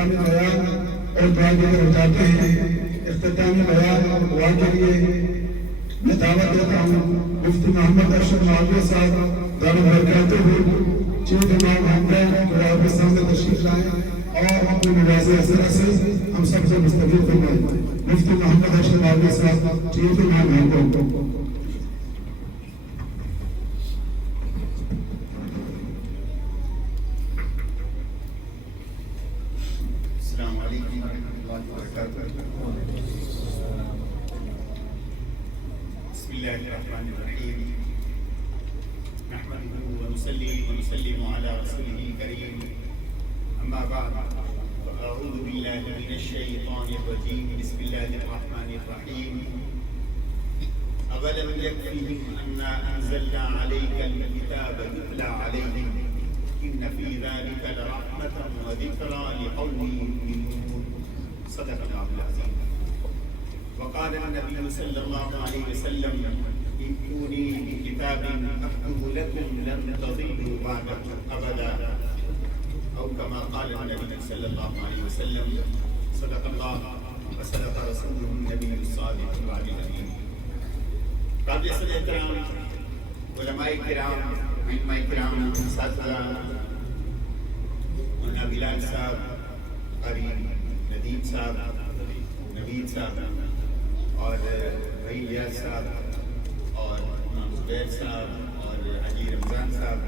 اختتامی بیان اور دعا دے کر جاتے ہیں۔ اختتامی بیان اور دعا کے لیے میں دعوت دیتا ہوں مفتی محمد ارشد معاویہ صاحب دامت برکاتہ چیف امام حمدان جو آپ کے سامنے تشریف لائیں اور اپنے نواز اثر سے ہم سب سے مستفید فرمائیں۔ مفتی محمد ارشد معاویہ صاحب چیف امام حمدان۔ بسم الله الرحمن الرحيم نحمده ونصلي ونسلم على رسوله الكريم أما بعد فأعوذ بالله من الشيطان الرجيم بسم الله الرحمن الرحيم أولم يكفهم أنا أنزلنا عليك الكتاب يتلى عليهم إن في ذلك لرحمة وذكرى لقوم يؤمنون صدق الله العظيم وقال النبي صلى الله عليه وسلم ائتوني بكتاب أكتب لكم لن تضلوا بعده أبدا أو كما قال النبي صلى الله عليه وسلم صدق الله وصدق رسوله النبي الصادق الوعد الأمين قابل صدر احترام علماء کرام علماء کرام اساتذہ مولانا بلال صاحب قاری ندیم صاحب نوید صاحب اور بھائی ریاض صاحب اور امام زبیر صاحب اور حاجی رمضان صاحب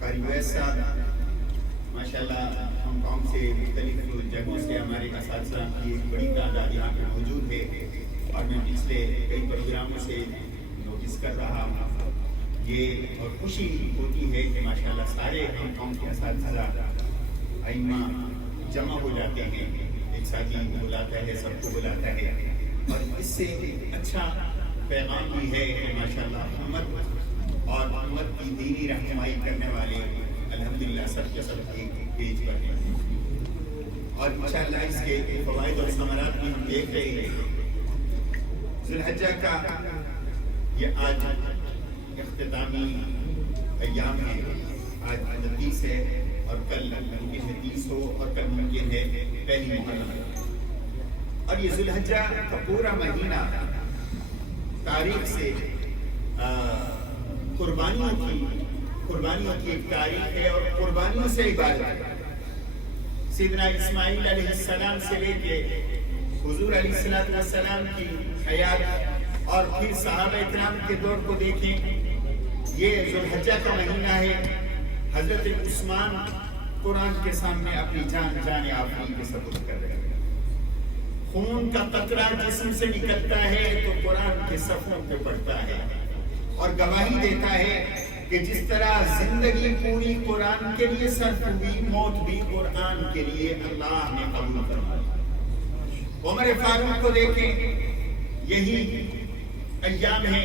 قاری ویس صاحب ماشاءاللہ ہم قوم سے مختلف جگہوں سے ہمارے اساتذہ کی ایک بڑی تعداد یہاں پہ موجود ہے اور میں پچھلے کئی پروگراموں سے نوٹس کر رہا ہوں یہ اور خوشی ہوتی ہے کہ ماشاءاللہ سارے ہم قوم کے اساتذہ ائمہ جمع ہو جاتے ہیں، ایک ساتھی بلاتا ہے، سب کو بلاتا ہے اور اس سے اچھا پیغام بھی ہے کہ ماشاءاللہ امت اور امت کی دینی رہنمائی کرنے والے الحمدللہ سب کے سب ایک پیج پر ہیں اور انشاءاللہ اس کے فوائد اور ثمرات بھی ہم دیکھ رہے ہیں۔ ذو الحجہ کا یہ آج اختتامی ایام ہے، آج 29 ہے اور کل ممکن ہے 30 ہو اور کل ممکن ہے پہلی محرم اور یہ ذو الحجہ کا پورا مہینہ تاریخ سے قربانیوں کی ایک تاریخ ہے اور قربانیوں سے عبادت ہے۔ سیدنا اسماعیل علیہ السلام سے لے کے حضور علیہ السلام کی حیات اور پھر صحابہ اکرام کے دور کو دیکھیں، یہ ذو الحجہ کا مہینہ ہے۔ حضرت عثمان قرآن کے سامنے اپنی جان آفرین کے سپرد کر رہے ہیں، خون کا قطرہ جسم سے نکلتا ہے تو قرآن کے صفوں پہ پڑتا ہے اور گواہی دیتا ہے کہ جس طرح زندگی پوری قرآن کے لیے صرف ہوئی، موت بھی قرآن کے لیے اللہ نے قبول فرمایا۔ عمر فاروق کو دیکھیں، یہی ایام ہے،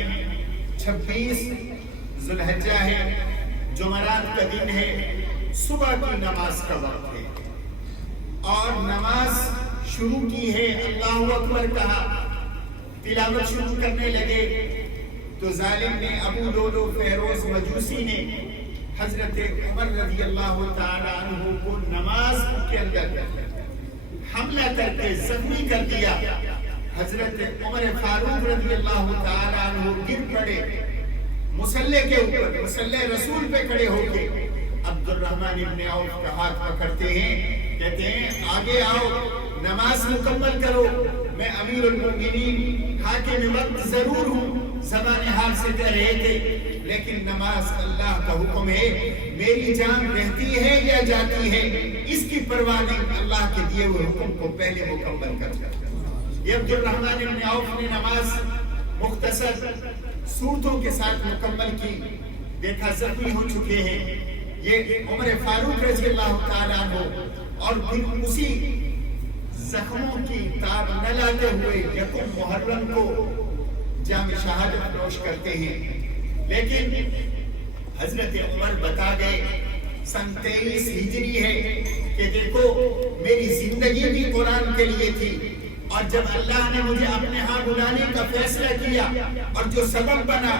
26 ذو الحجہ ہے، جمعرات کا دن ہے، صبح کی نماز کا وقت ہے اور نماز شروع کی ہے، اللہ اکبر کہا، تلاوت شروع کرنے لگے تو ظالم نے ابو لولو فیروز مجوسی نے حضرت عمر رضی اللہ تعالی عنہ کو نماز کے اندر حملہ کر کے زخمی کر دیا۔ حضرت عمر فاروق رضی اللہ تعالی عنہ گر پڑے مصلی کے اوپر، مصلی رسول پہ کھڑے ہو کے عبد الرحمن ابن عوف کا ہاتھ پکڑتے ہیں، کہتے ہیں آگے آؤ، نماز مکمل کرو، میں امیر المومنین حاکم وقت ضرور ہوں، زبان حال سے کہہ رہے تھے لیکن نماز اللہ کا حکم ہے، میری جان رہتی ہے یا جاتی ہے اس کی پرواہ نہیں، اللہ کے دیے ہوئے حکم کو پہلے مکمل کرتا۔ یہ عبد الرحمن ابن عوف نے نماز مختصر صورتوں کے ساتھ مکمل کی، دیکھا زخمی ہو چکے ہیں یہ عمر فاروق رضی اللہ تعالیٰ عنہ، اور پھر اسی زخموں کی تاب نہ لاتے ہوئے یکم محرم کو جام شہادت نوش کرتے ہیں۔ لیکن حضرت عمر بتا گئے 23 ہجری ہے کہ دیکھو میری زندگی بھی قرآن کے لیے تھی، اور جب اللہ نے مجھے اپنے ہاں بلانے کا فیصلہ کیا اور جو سبب بنا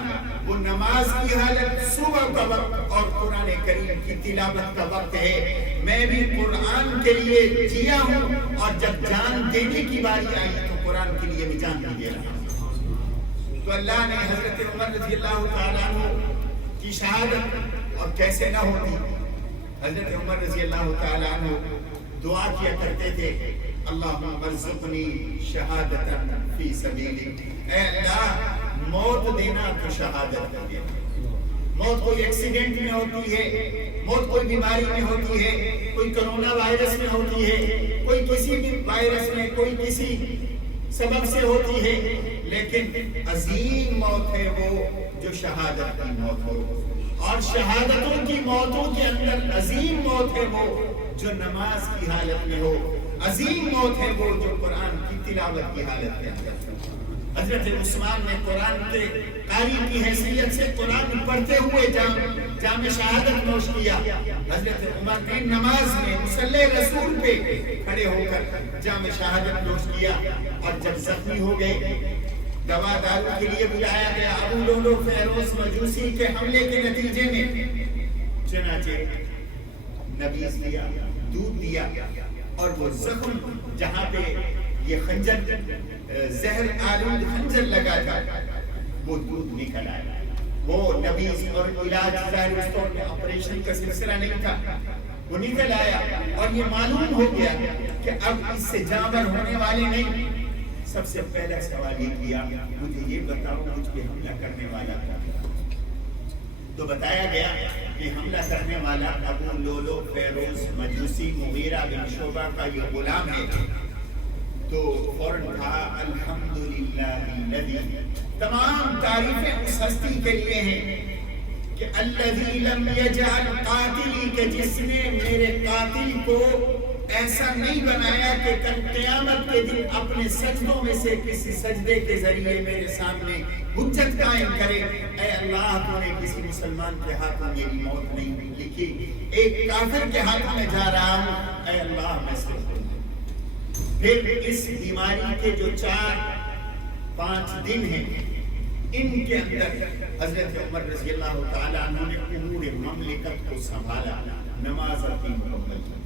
وہ نماز کی حالت، صبح کا وقت اور قرآن کریم کی تلاوت کا وقت ہے، میں بھی قرآن کے لیے جیا ہوں اور جب جان دینے کی باری آئی تو قرآن کے لیے بھی جان دے رہا ہوں۔ تو اللہ نے حضرت عمر رضی اللہ تعالیٰ عنہ کی شہادت اور کیسے نہ ہوتی، حضرت عمر رضی اللہ تعالیٰ عنہ دعا کیا کرتے تھے، اللہم ارزقنی شہادتا فی سبیلک، اے اللہ موت دینا تو شہادت دینا۔ موت کوئی ایکسیڈنٹ میں ہوتی ہے، موت کوئی بیماری میں ہوتی ہے، کوئی کرونا وائرس میں ہوتی ہے، کوئی کسی بھی وائرس میں، کوئی کسی سبب سے ہوتی ہے، لیکن عظیم موت ہے وہ جو شہادت کی موت ہو۔ اور شہادتوں کی موتوں کے اندر عظیم موت ہے وہ جو نماز کی حالت میں ہو، عظیم موت ہے وہ جو قرآن کی تلاوت کی حالت کے اندر ہو۔ حضرت عثمان نے قرآن کے قاری کی حیثیت سے قرآن پڑھتے ہوئے جام شہادت نوش کیا۔ حضرت عمر نے نماز میں مصلی رسول پہ کھڑے ہو کر جام شہادت نوش کیا، اور جب زخمی ہو گئے دوا دارو کے لیے بلایا گیا ابو لولو فیروز مجوسی کے حملے کے نتیجے میں، چنانچہ نبیذ دیا، دودھ دیا، اور وہ زخم جہاں پہ یہ خنجر زہر آلود خنجر لگا تھا وہ دودھ نکل آیا۔ وہ نبیذ اور علاج ظاہر اس طور میں آپریشن کا سلسلہ نہیں تھا، وہ نکل آیا، اور یہ معلوم ہو گیا کہ اب اس سے جانور ہونے والے نہیں۔ سب سے پہلا سوال یہ کیا، مجھے یہ بتاؤ مجھ پہ حملہ کرنے والا تھا؟ تو بتایا گیا کہ حملہ کرنے والا ابو لولو فیروز مجوسی مغیرہ بن شعبہ کا یہ غلام ہے۔ تو فوراً کہا الحمدللہ الذی، تمام تعریفیں اس ہستی کے لیے ہیں کہ الذی لم یجعل قاتلی، کہ جس نے میرے قاتل کو ایسا نہیں بنایا کہ کل قیامت کے دن اپنے سجدوں میں سے کسی سجدے کے ذریعے میرے سامنے حجت قائم کرے۔ اے اللہ تو نے کسی مسلمان کے ہاتھوں میری موت نہیں لکھی، ایک کافر کے ہاتھوں میں جا رہا ہوں، اے اللہ میں سے۔ پھر اس بیماری کے جو 4-5 دن ہیں ان کے اندر حضرت عمر رضی اللہ تعالیٰ عنہ نے امور مملکت کو سنبھالا، نماز اپنی مکمل کی۔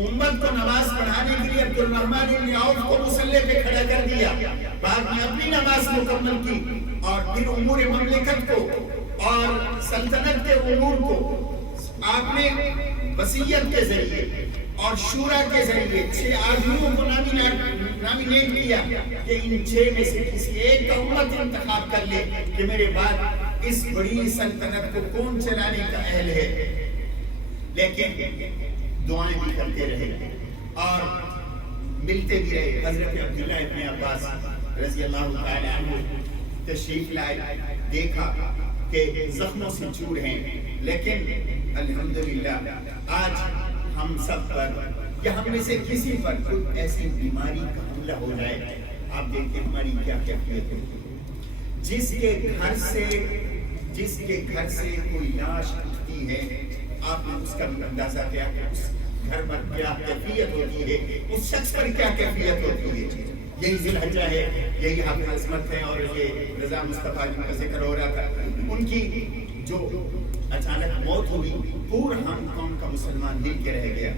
امت کو نماز پڑھانے کے لیے عبد الرحمن بن عوف کو مصلی پہ کھڑا کر دیا، بعد میں اپنی نماز مکمل کی، اور پھر امور مملکت کو اور سلطنت کے امور کو آپ نے وصیت کے ذریعے اور شورا کے ذریعے 6 آدمیوں کو نامینیٹ کیا کہ ان 6 میں سے کسی ایک کا امت انتخاب کر لے کہ میرے بعد اس بڑی سلطنت کو کون چلانے کا اہل ہے۔ لیکن دعائیں بھی کرتے رہے اور ملتے بھی رہے۔ حضرت عبداللہ ابن عباس رضی اللہ تعالیٰ عنہ تشریف لائے، دیکھا کہ زخموں سے چور ہیں، لیکن الحمدللہ آج ہم سب پر یا ہم میں سے کسی پر کوئی ایسی بیماری کا حملہ ہو جائے، آپ دیکھیں ہماری کیا کیفیت ہوتی ہے۔ جس کے گھر سے کوئی لاش اٹھتی ہے، آپ نے اس کا اندازہ کیا کہ اس گھر پر کیا کیفیت ہوتی ہے، اس شخص پر کیا کیفیت ہوتی ہے۔ یہی ذی الحجہ ہے، یہی حافظ عصمت ہے، اور یہ رضا مصطفیٰ جن کا ذکر ہو رہا تھا، ان کی جو اچانک موت ہوئی، پورا ہانگ کانگ کا مسلمان ہل کے رہ گیا۔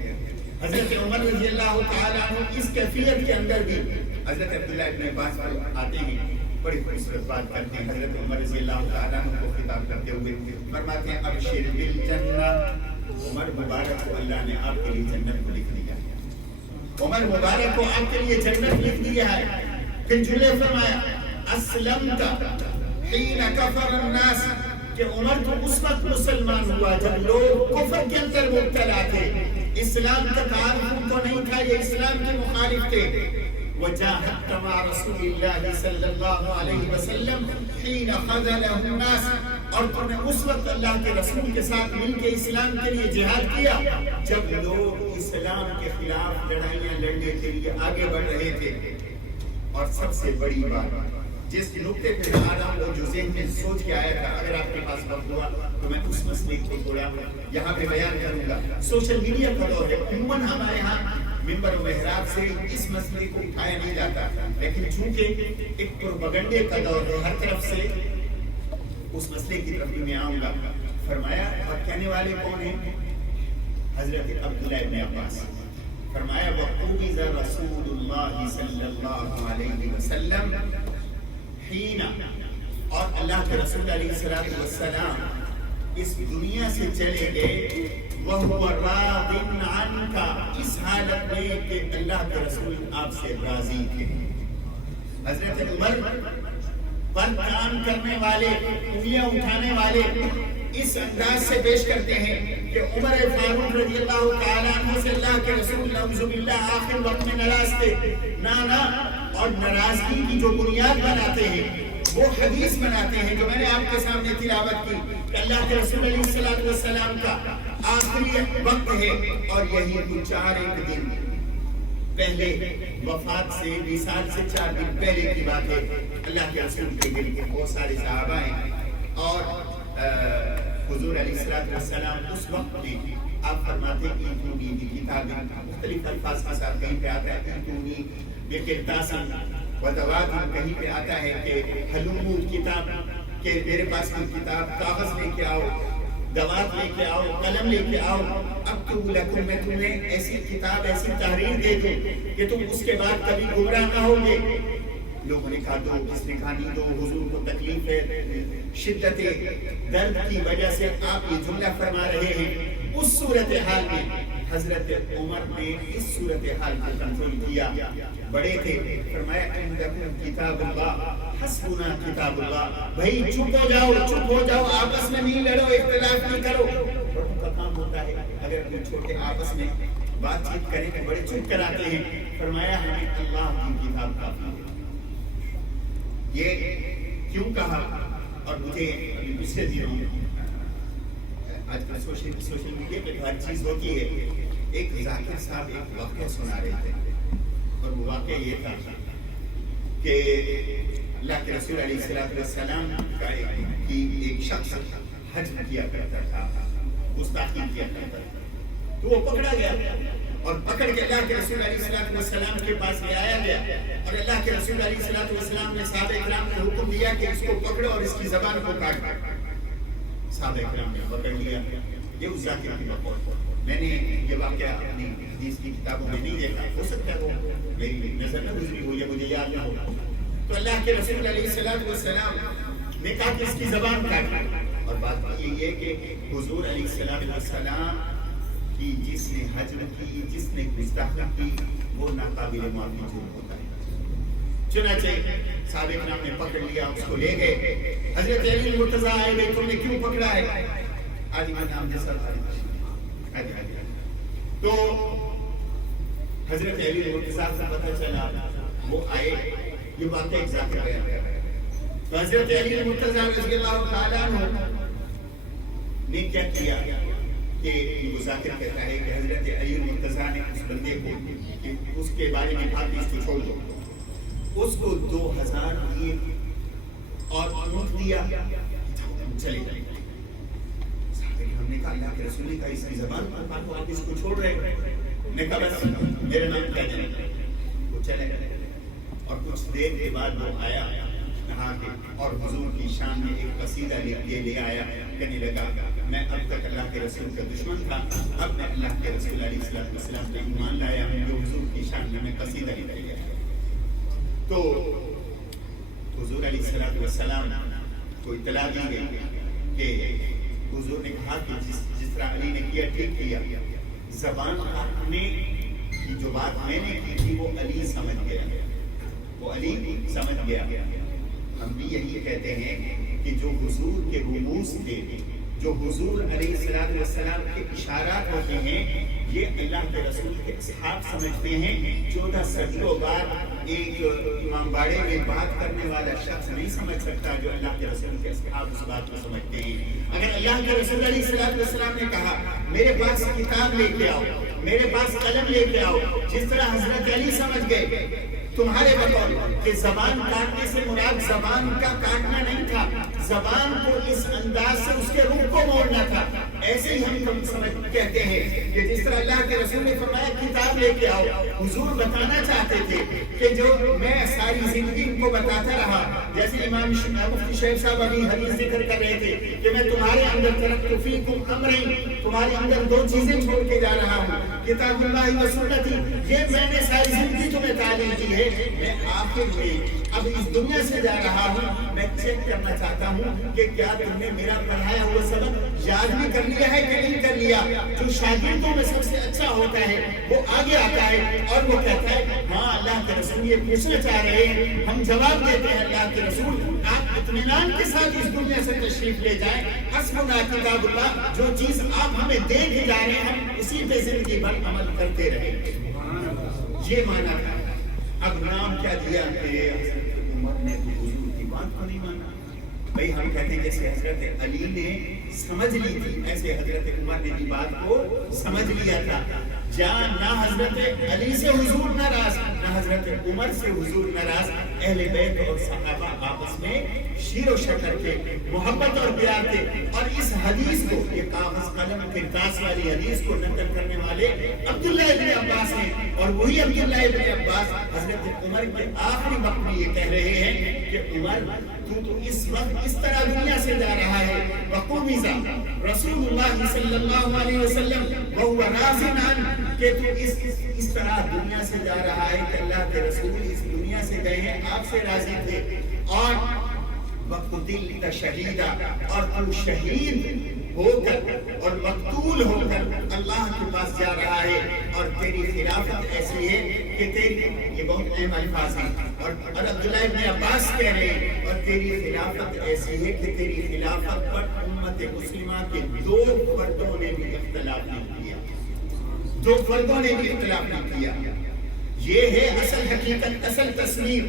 حضرت عمر رضی اللہ تعالیٰ عنہ اس کیفیت کے اندر بھی حضرت عبداللہ ابن عباس پر آتے ہیں، بڑی خوبصورت بات کرتے ہیں۔ حضرت عمر رضی اللہ تعالیٰ عنہ کو خطاب کرتے ہوئے فرماتے ہیں ابشر بالجنہ، عمر مبارک کو اللہ نے آپ کے لیے جنت کو لکھ دیا، عمر مبارک کو آپ کے لیے جنت لکھ دیا ہے۔ پھر جملے فرمایا اسلمت حین کفر الناس، کہ عمر تو اس وقت مسلمان ہوا جب لوگ کفر کے اندر مبتلا تھے، اسلام کا تعارف ان کو نہیں تھا، یہ اسلام کے مخالف تھے۔ وجاہدت مع رسول اللہ صلی اللہ علیہ وسلم حین خذلہ الناس، اور تم نے اس وقت اللہ کے رسول کے ساتھ مل کے اسلام کے لیے جہاد کیا جب لوگ اسلام کے خلاف لڑائیاں لڑنے کے لیے آگے بڑھ رہے تھے۔ اور سب سے بڑی بات جس نقطے پہ آ رہا ہوں، جو ذہن میں سوچ کے آیا تھا، اگر آپ کے پاس وقت ہوا تو میں اس مسئلے کو تھوڑا یہاں پہ بیان کروں گا۔ سوشل میڈیا کا دور ہے، عموماً ہمارے ہاں ممبر و محراب سے اس مسئلے کو اٹھایا نہیں جاتا، لیکن چونکہ ایک پروپیگنڈے کا دور ہے، ہر طرف سے اس مسئلے کی طرف میں آؤں گا۔ فرمایا اور کہنے والے کون ہیں؟ حضرت عبداللہ ابن عباس فرمایا وَقُبِضَ رَسُولُ اللَّهِ صلی اللہ علیہ وسلم حین، اور اللہ کے رسول علیہ السلام اس دنیا سے چلے گئے وَهُوَ رَاضٍ عَنْكَ، اس حالت میں کہ اللہ کے رسول آپ سے راضی تھے۔ حضرت عمر پر کام کرنے والے، انگلیاں اٹھانے والے اس انداز سے پیش کرتے ہیں کہ عمر فاروق رضی اللہ تعالیٰ عنہ سے اللہ کے رسول نعوذ باللہ آخر وقت میں ناراض تھے، نا اور ناراضگی کی جو بنیاد بناتے ہیں وہ حدیث بناتے ہیں جو میں نے آپ کے سامنے تلاوت کی کہ اللہ کے رسول علیہ السلام کا آخری وقت ہے اور یہی کچھ 4 دن پہلے وفات سے 20 سال سے 4 دن پہلے کی بات ہے۔ اللہ کے رسول کے دل کے بہت سارے صحابہ ہیں اور حضور علیہ السلام اس وقت میں آپ فرماتے ہیں ایتونی بھی کتابیں، مختلف الفاظ کے ساتھ کہیں پہ آتا ہے ایتونی بقرطاسن ودواتن، کہیں پہ آتا ہے کہ حلومو کتاب، کہ میرے پاس کوئی کتاب، کاغذ لے کے آؤ، دوات لے کے آؤ، قلم لے کے آؤ، اکتب لکم، میں تمہیں ایسی کتاب ایسی تحریر دے دوں کہ تم اس کے بعد کبھی گمراہ نہ ہوگے۔ لوگوں نے کہا دو، کس نے کہا نہیں دو، حضور کو تکلیف ہے، شدت درد کی وجہ سے آپ یہ جملہ فرما رہے ہیں۔ اس صورتحال میں حضرت عمر نے اس صورتحال کو کنٹرول کیا، بڑے تھے، فرمایا عندکم کتاب اللہ حسبنا کتاب اللہ، بھائی چپ ہو جاؤ، آپس میں نہیں لڑو، اختلاف نہیں کرو۔ بڑوں کا کام ہوتا ہے اگر کوئی چھوٹے آپس میں بات چیت کریں تو بڑے چپ کراتے ہیں، فرمایا ہمیں اللہ کی کتاب کافی ہے۔ یہ کیوں کہا؟ اور مجھے ابھی پچھلے دنوں آج کل سوشل میڈیا پہ ہر چیز ہوتی ہے، ایک ذاکر صاحب ایک واقعہ سنا رہے تھے اور وہ واقعہ یہ تھا کہ اللہ کے رسول علیہ السلام کا ایک شخص حج کیا کرتا تھا، گستاخی کیا کرتا تھا، تو وہ پکڑا گیا اور پکڑ کے اللہ کے رسول علیہ السلام کے پاس لے آیا گیا اور اللہ کے رسول علیہ السلام نے صحابہ اکرام نے حکم دیا کہ اس کو پکڑو اور اس کی زبان کو کاٹو۔ صحابہ اکرام نے پکڑ لیا، یہ اس ذاکر کی بقول۔ میں نے یہ واقعہ اپنی حدیث کی کتابوں میں نہیں دیکھا، ہو سکتا ہے وہ میری نظر نہ گزری ہو یا مجھے یاد نہ ہو۔ تو اللہ کے رسول علیہ السلام نے کہا کہ اس کی زبان کاٹو، اور بات یہ ہے کہ حضور علیہ السلام کی جس نے حج کی، جس نے گستاخی کی، وہ ناقابل معافی جرم ہوتا ہے۔ چنانچہ صحابہ اکرام نے پکڑ لیا، اس کو لے گئے، حضرت علی مرتضیٰ آئے گئے، تم نے کیوں پکڑا ہے؟ آدھی میں نام جیسا تھا، تو حضرت علی مرتضیٰ سے پتہ چلا، وہ آئے، یہ واقعہ ایک ذاکر بیان کر رہے ہیں۔ تو حضرت علی مرتضیٰ رضی اللہ تعالیٰ عنہ نے کیا کیا کہ یہ ذاکر کہتا ہے کہ حضرت علی مرتضیٰ نے اس بندے کو اس کے بارے میں کہا کہ اس کو چھوڑ دو، اس کو 2000 دیے اور اونٹ دیا، چلے گئے۔ ہم نے کہا اللہ کے رسول نے کہا اس کی زبان پر آپ اس کو چھوڑ رہے ہیں، نے کہا بس میرے نام کہہ دیں۔ وہ چلے گئے اور کچھ دیر کے بعد وہ آیا نہا کے اور حضور کی شان میں ایک قصیدہ لے آیا، کہنے لگا میں اب تک اللہ کے رسول کا دشمن تھا، اب میں اللہ کے رسول علیہ السلام پہ ایمان لایا ہوں، جو حضور کی شان میں قصیدہ لے گیا۔ تو حضور علیہ السلام کو اطلاع دی گئی کہ حضور نے کہا کہ جس طرح علی نے کیا ٹھیک کیا، زبان کاٹنے کی جو بات میں نے کی تھی وہ علی سمجھ گیا، وہ علی سمجھ گیا۔ ہم بھی یہی کہتے ہیں کہ جو حضور کے رموز تھے، جو حضور علیہ السلام کے اشارات ہوتے ہیں، یہ اللہ کے رسول کے اصحاب سمجھتے ہیں۔ 14 صدیوں بعد ایک امام باڑے میں بات کرنے والا شخص نہیں سمجھ سکتا جو اللہ کے رسول کے اصحاب اس بات کو سمجھتے ہیں۔ اگر اللہ کے رسول علیہ السلام نے کہا میرے پاس کتاب لے کے آؤ، میرے پاس قلم لے کے آؤ، جس طرح حضرت علی سمجھ گئے تمہارے بقول کہ زبان کاٹنے سے مراد زبان کا کاٹنا نہیں تھا، زبان کو اس انداز سے اس کے روح کو موڑنا تھا ایسے ہی ہم کہتے ہیں کہ جس طرح اللہ کے رسول نے فرمایا کتاب لے کے آؤ، حضور بتانا چاہتے تھے کہ جو میں ساری زندگی ان کو بتاتا رہا، جیسے امام مفتی شیخ صاحب ابھی حدیث ذکر کر رہے تھے کہ میں تمہارے اندر ترکت فیکم امرین، تمہارے اندر 2 چیزیں چھوڑ کے جا رہا ہوں، کتاب اللہ و سنتی، یہ میں نے ساری زندگی تمہیں تعلیم دی ہے، میں آخر میں اب اس دنیا سے جا رہا ہوں، میں چیک کرنا چاہتا ہوں کہ کیا تم نے میرا پڑھایا ہوا سبق یاد بھی کر لیا ہے کہ نہیں کر لیا۔ جو شاگردوں میں سب سے اچھا ہوتا ہے وہ آگے آتا ہے اور وہ کہتا ہے ہاں اللہ کے رسول یہ پوچھنا چاہ رہے ہیں، ہم جواب دیتے ہیں اللہ کے رسول آپ اطمینان کے ساتھ اس دنیا سے تشریف لے جائیں، حسبنا کتاب اللہ، جو چیز آپ ہمیں دے کے جا رہے ہیں ہم اسی پہ زندگی بھر عمل کرتے رہیں۔ یہ مانا تھا۔ اب نام کیا دیا کہ حضرت عمر نے حضور کی بات کو نہیں مانا۔ بھئی ہم کہتے ہیں جیسے حضرت علی نے سمجھ لی تھی، ایسے حضرت عمر نے بھی بات کو سمجھ لیا تھا۔ جہاں نہ حضرت علی سے حضور ناراض، نہ حضرت عمر سے حضور ناراض، اہل بیت اور صحابہ آپس میں شیر و شکر کے، محبت اور پیار کے۔ اور اس حدیث کو، یہ کاغذ قلم کرتاس والی حدیث کو نقل کرنے والے عبداللہ ابن عباس ہیں، اور وہی عبداللہ ابن عباس حضرت عمر کے آخری وقت میں یہ کہہ رہے ہیں کہ عمر تو اس وقت اس طرح دنیا سے جا رہا ہے، وقومزا رسول اللہ صلی اللہ علیہ وسلم وہو راضٍ عنہ، کہ تو اس طرح دنیا سے جا رہا ہے کہ اللہ کے رسول اس دنیا سے گئے ہیں، آپ سے راضی تھے، اور وقتلت شہیدا، اور تو شہید ہو کر اور مقتول ہو کر اللہ کے پاس جا رہا ہے، اور تیری خلافت ایسی ہے کہ تیری، یہ بہت اہم الفاظ ہیں، اور عبداللہ ابن عباس کہہ رہے ہیں، اور تیری خلافت ایسی ہے کہ تیری خلافت پر امت مسلمہ کے 2 فردوں نے بھی اختلاف نہیں کیا، 2 فردوں نے بھی اختلاف نہیں کیا۔ یہ ہے اصل حقیقت، اصل تصویر۔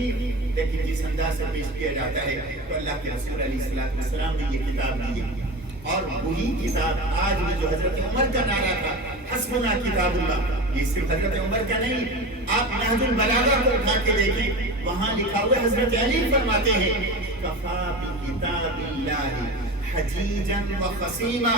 لیکن جس انداز سے پیش کیا جاتا ہے تو اللہ کے رسول علیہ السلام نے یہ کتاب دی ہے، اور وہی کتاب آج بھی جو حضرت عمر کا نعرہ تھا حسبنا کتاب اللہ، یہ صرف حضرت عمر کا نہیں، آپ نہج البلاغہ کو اٹھا کے دیکھیں، وہاں لکھا ہوا حضرت علی فرماتے ہیں کفا بکتاب اللہ حجیجاً و خصیما،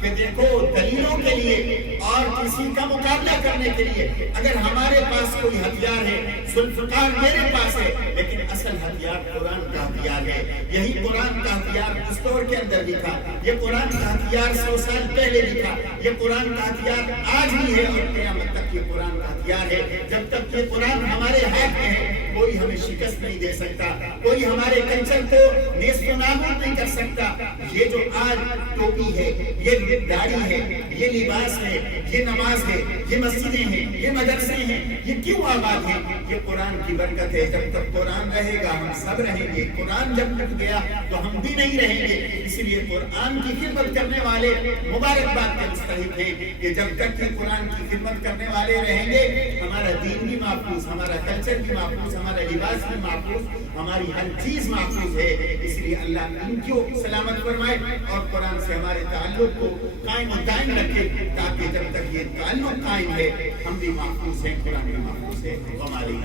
کہ دیکھو دلیلوں کے لیے اور کسی کا مقابلہ کرنے کے لیے اگر ہمارے پاس کوئی ہتھیار ہے، ذوالفقار میرے پاس ہے، لیکن اصل ہتھیار قرآن کا ہتھیار ہے۔ یہی قرآن کا ہتھیار اس دور کے اندر بھی تھا، یہ قرآن کا ہتھیار 100 سال پہلے بھی تھا، یہ قرآن کا ہتھیار آج بھی ہے، اور قیامت تک یہ قرآن کا ہتھیار ہے۔ جب تک یہ قرآن ہمارے ہاتھ میں ہے کوئی ہمیں شکست نہیں دے سکتا، کوئی ہمارے کلچر کو نیست و نابود نہیں کر سکتا۔ یہ جو آج ٹوپی ہے، یہ داڑھی ہے، یہ لباس ہے، یہ نماز ہے، یہ مسجدیں ہیں، یہ مدرسے ہیں، یہ کیوں آباد ہیں؟ یہ قرآن کی برکت ہے۔ جب تک قرآن رہے گا ہم سب رہیں گے، قرآن جب ٹوٹ گیا تو ہم بھی نہیں رہیں گے۔ اس لیے قرآن کی خدمت کرنے والے مبارکباد کے مستحق ہیں کہ جب تک کہ قرآن کی خدمت کرنے والے رہیں گے ہمارا دین بھی محفوظ، ہمارا کلچر بھی محفوظ، ہمارا لباس بھی محفوظ، ہماری ہر چیز محفوظ ہے۔ اس لیے اللہ ان کو سلامت فرمائے اور قرآن سے ہمارے تعلق کو قائم و دائم رکھے، تاکہ جب تک یہ تعلق قائم ہے ہم بھی محفوظ ہیں، قرآن بھی محفوظ ہے۔ ہماری